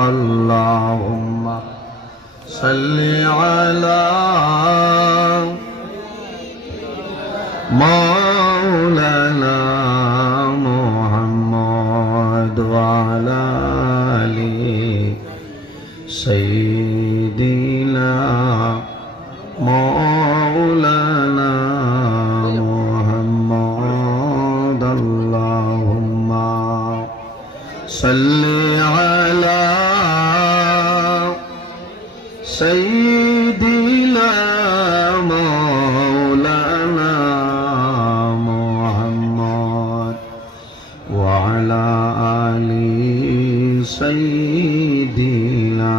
اللهم صل على مولانا محمد وعلى آل سيدنا مولانا محمد اللهم صل على سيدنا مولانا محمد وعلى آل سيدنا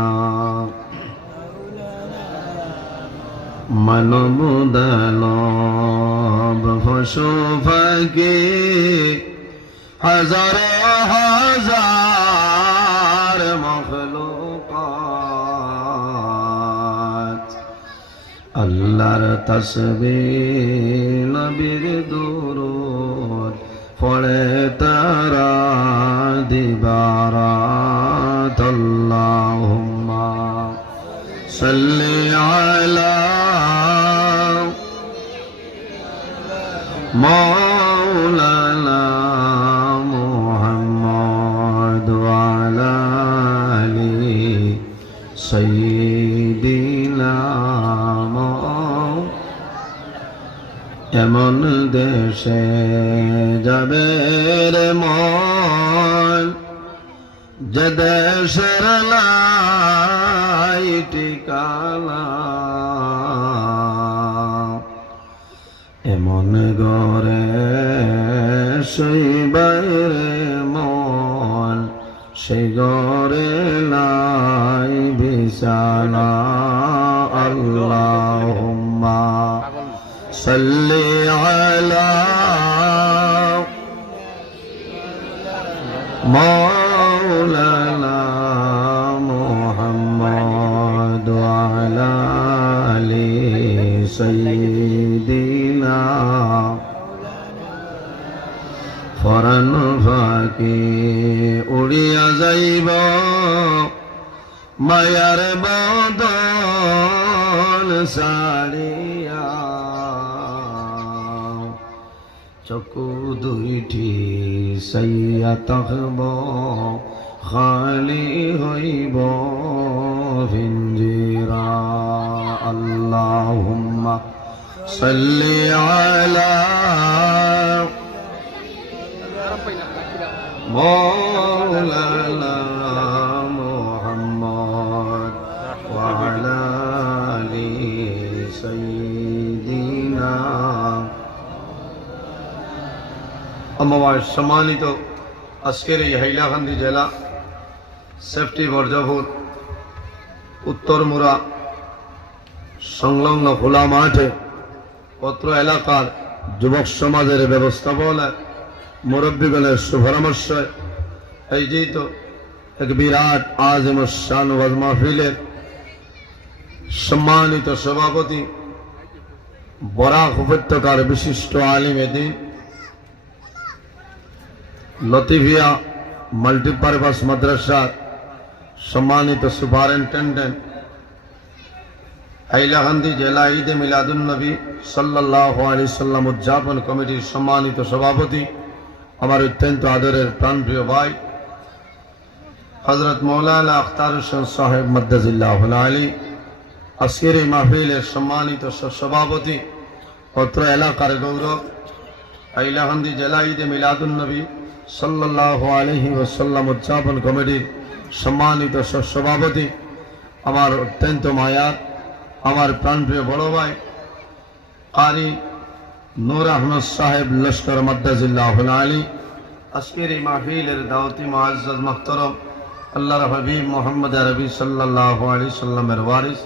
মানব দানব পশু পাখি হাজার হাজার মখলুকাত আল্লাহর তাসবিহ নবীর দুরূদ পড়ে তারা দিবারাত আল্লাহুম্মা সাল্লি আলা مولانا محمد وعلى آل سيدنا এমন দেশে যাবে রে মন যে দেশের লাই ঠিকানা এমন ঘরে শৈবারে মন সেই ঘরে লাই বিছানা আল্লাহুম্মা সাল্লি আলা মাওলানা মুহাম্মদ ওয়া আলা আলি সাইয়্যিদিনা ফরান ফাঁকি উড়িয়া যাইব মায়ার বদন সারিয়া চকু দুইটি সাইয়া তখব খালি হইব ভিঞ্জিরা আল্লাহুম্মা সাল্লি আলা مولانا محمد وعلى آل سيدنا আমার সম্মানিত আজকের এই হাইলাকান্দি জেলা সেফটি বর্জাপুর উত্তর মুরা সংলগ্ন খোলা মাঠে পত্র এলাকার যুবক সমাজের ব্যবস্থাপনা মুরব্বীগণের সুপরামর্শ এই যেহেতু এক বিরাট আযম শান ওয়াজ মাহফিলের সম্মানিত সভাপতি বরাক উপত্যকার বিশিষ্ট আলিমে দ্বীন লতিফিয়া মাল্টিপারপাস মাদ্রাসার সম্মানিত সুপারিনটেন্ডেন্ট হাইলাকান্দি জেলা ঈদে মিলাদুন নবী সাল্লাল্লাহু আলাইহি সাল্লাম উদযাপন কমিটির সম্মানিত সভাপতি আমার অত্যন্ত আদরের প্রাণপ্রিয় ভাই হযরত মাওলানা আখতার হোসেন সাহেব মাদ্দাজিল্লাহুল আলী আজকের এই মাহফিলের সম্মানিত সভাপতি অত্র এলাকার গৌরব হাইলাকান্দি জেলা ঈদে মিলাদুন নবী সাল্লাল্লাহু আলাইহি ওয়াসাল্লাম উদযাপন কমিটির সম্মানিত সভাপতি আমার অত্যন্ত মায়ার আমার প্রাণপ্রিয় বড় ভাই কারি নূর আহমদ সাহেব লস্কর মাদ্দাজিল্লাহুল আলী আজকের এই মাহফিলের দাওয়াতি মুআজ্জাজ মুহতারাম আল্লাহর হাবিব মুহাম্মদ আরবি সাল্লাল্লাহু আলাইহি সাল্লামের ওয়ারিস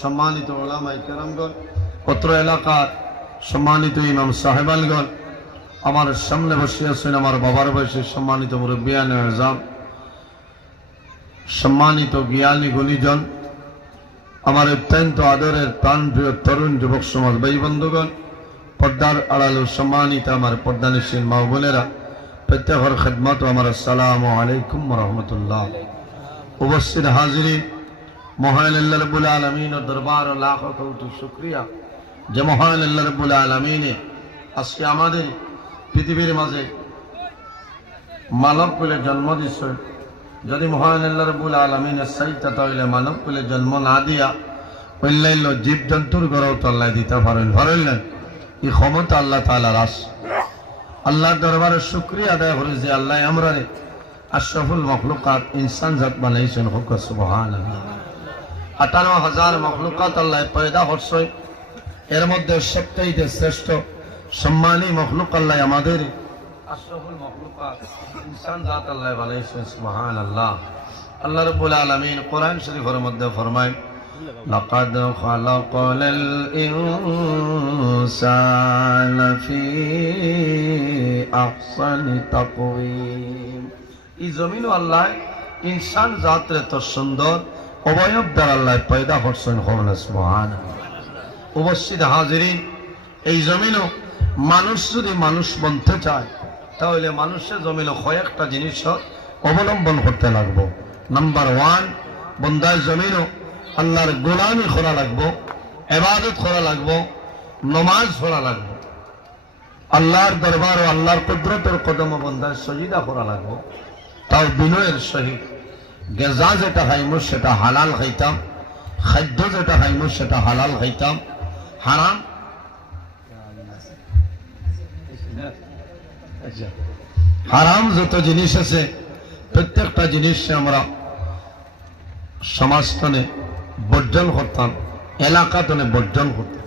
সম্মানিত উলামায়ে কেরামগণ পত্র এলাকার সম্মানিত ইমাম সাহেবানগণ আমার সামনে বসে আছেন আমার বাবার বয়সে সম্মানিত মুরব্বিয়ানে আযম সম্মানিত জ্ঞানী গুণীজন আমার অত্যন্ত আদরের প্রাণপ্রিয় তরুণ যুবক সমাজ ভাই বন্ধুগণ পর্দার আড়াল সম্মানিত আমার পর্দানিশীল মা বোনেরা প্রত্যেকের খিদমত ও আমার আসসালামু আলাইকুম ওয়া রাহমাতুল্লাহ উপস্থিত হাজিরিন, মহান আল্লাহ রাব্বুল আলামিনের দরবার লাখ কোটি শুকরিয়া যে মহান আল্লাহ রাব্বুল আলামিনে আজকে আমাদের পৃথিবীর মাঝে মানব কুলে জন্ম দিচ্ছে। যদি মহান আল্লাহ রাব্বুল আলামিনের চাইতা তাহলে মানব কুলে জন্ম না দিয়া অন্যান্য জীব জন্তুর গড়েও তো আল্লাহ দিতে পারেন না। এই ক্ষমতা আল্লাহ তাআলার আছে। আল্লাহর দরবারে শুকরিয়া আদায় করে যে আল্লাহ আমরা আশরাফুল মখলুকাত ইনসান জাত বানাইছেন। হোক সুবহানাল্লাহ। 58,000 মখলুকাত আল্লাহ পয়দা করছে, এর মধ্যে সবচেয়ে শ্রেষ্ঠ সম্মানী মখলুক আল্লাহ আমাদের আশরাফুল মখলুকাত ইনসান জাত আল্লাহ বানাইছেন। সুবহানাল্লাহ। আল্লাহ রাব্বুল আলামিন কোরআন শরীফের মধ্যে ফরমায়, লাকাদ খালাকাল ইনসানা ফি আহসানি তাকওয়িম। এই জমিন আল্লাহ ইনসান জাতরে তো সুন্দর অবয়ব দ্বারা আল্লাহ পয়দা করছেন। সুবহানাল্লাহ। উপস্থিত হাজিরিন, এই জমিনও মানুষ যদি মানুষ বনতে চায় তাহলে মানুষের জমিনও কয়েকটা জিনিস অবলম্বন করতে লাগবো। নাম্বার 1, বন্দার জমিনও আল্লাহর গোলামি করা লাগবো, ইবাদত করা লাগবো, নমাজ পড়া লাগবো, আল্লাহর দরবার ও আল্লাহর কুদরতের কদম বন্দায় সজিদা করা লাগবো। তাও বিনয়ের সহিত গেজা যেটা খাইমু সেটা হালাল খাইতাম, খাদ্য যেটা খাইমু সেটা হালাল খাইতাম। হারাম হারাম যত জিনিস আছে প্রত্যেকটা জিনিস আমরা সমাজতনে বর্জন করতাম, এলাকাতনে বর্জন করতাম,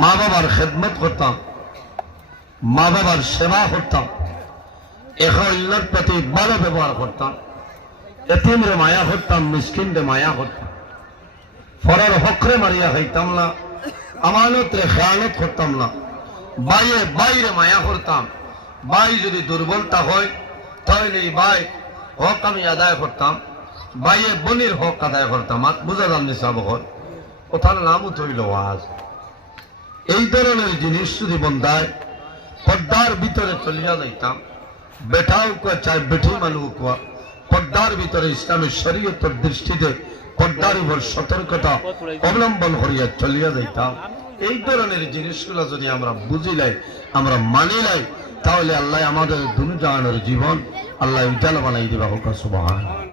মা বাবার খেদমত করতাম, মা বাবার সেবা করতাম, একে অন্যের প্রতি ভালো ব্যবহার করতাম, এতিমরে মায়া করতাম, মিসকিনরে মায়া করতাম, ফরের হকরে মারিয়া খাইতাম না, আমানতরে খেয়ানত করতাম না, বাইরে বাইরে মায়া করতাম। ভাই যদি দুর্বলতা হয় তাহলে এই ভাই হক আমি আদায় করতাম, ভাইয়ের বোনের হক আদায় করতাম। বুঝা যান নিসাব হল ওটার নামও তৈল ওয়াজ। এই ধরনের জিনিস যদি বন্ধায় পর্দার ভিতরে চলিয়া যাইতাম, বেটাও চাই বেঠি মানুষ পর্দার ভিতরে ইসলামের শরীয়তের দৃষ্টিতে পর্দার উপর সতর্কতা অবলম্বন করিয়া চলিয়া যাইতাম। এই ধরনের জিনিসগুলো যদি আমরা বুঝিলাই, আমরা মানিলাই, তাহলে আল্লাহ আমাদের দুনিয়া জীবন আল্লাহ উজ্জ্বল বানাই দিবা। হোক সুবহান।